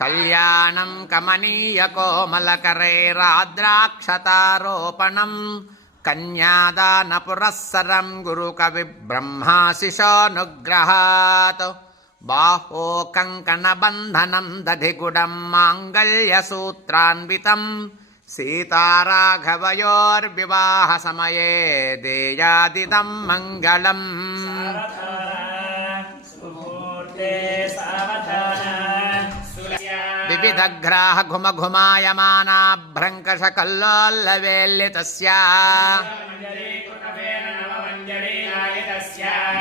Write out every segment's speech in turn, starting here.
कल्याणं कमनीयकोमलकरैराद्राक्षतारोपणम् कन्यादानपुरःसरं गुरुकविब्रह्माशिशोऽनुग्रहात् बाहो कङ्कणबन्धनं दधिगुडं माङ्गल्यसूत्रान्वितम् सीताराघवयोर्विवाहसमये देयादिदं मङ्गलम् विविधग्राह घुमघुमायमानाभ्रङ्कषकल्लोल्लवेल्लितस्या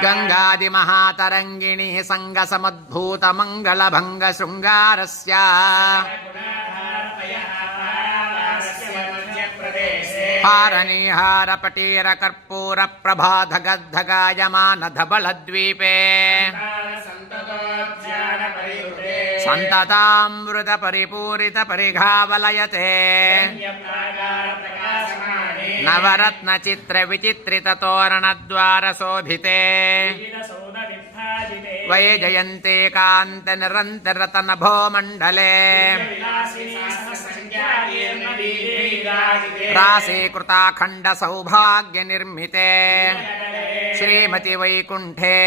गङ्गादिमहातरङ्गिणी सङ्गसमुद्भूतमङ्गलभङ्गशृङ्गारस्य हारनीहारपटीरकर्पूरप्रभाधगद्धगायमानधबलद्वीपे सन्ततामृतपरिपूरितपरिघावलयते नवरत्नचित्रविचित्रिततोरणद्वारशोभिते वैजयन्ते कान्तनिरन्तरतनभो मण्डले राशीकृताखण्डसौभाग्यनिर्मिते श्रीमति वैकुण्ठे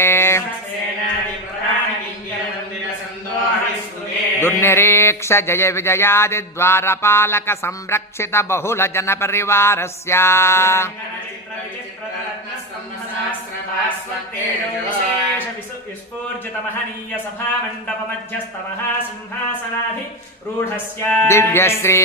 दुर्निरीक्ष जय विजयादिद्वारपालक संरक्षित बहुल जनपरिवारस्य विस्फूर्जितमहनीय सभामण्डपमध्यस्तमः सिंहासनाधिरूढस्य दिव्यश्री